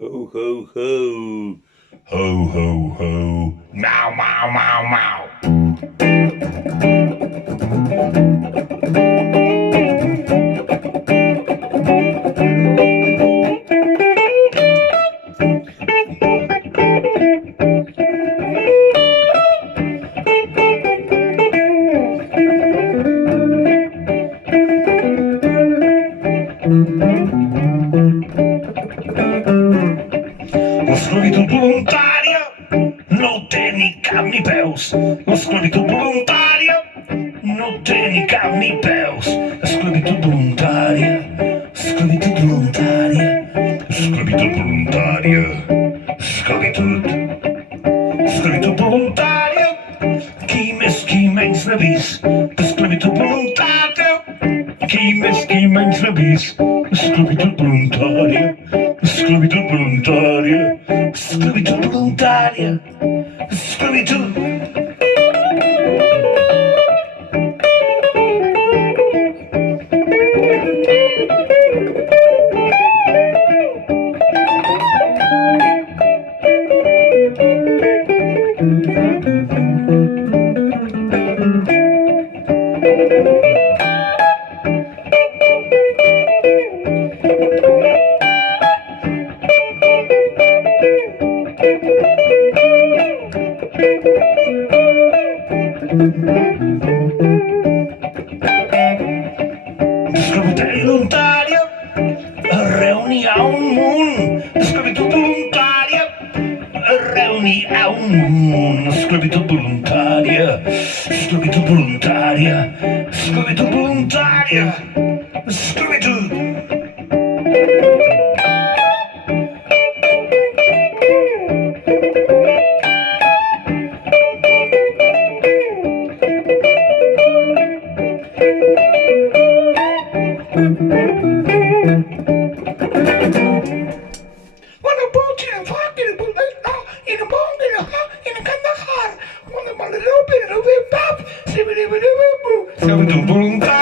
Ho, ho, ho. Ho, ho, ho. Meow, meow, meow, meow. L'esclavitud voluntària no té ni cap ni peus. L'esclavitud voluntària no té ni cap ni peus. Esclavitud voluntària, esclavitud voluntària, esclavitud voluntària, esclavitud, esclavitud voluntària. Qui més qui menys n'ha vist d'esclavitud voluntària? Qui més qui menys n'ha vist? Esclavitud voluntària, esclavitud voluntària, esclavitud voluntària, esclavitud. D'esclavitud voluntària, arreu n'hi ha un munt. D'esclavitud voluntària, arreu n'hi ha un munt. Esclavitud voluntària, esclavitud voluntària, esclavitud voluntària, esclavitud. Esclavitud voluntaria.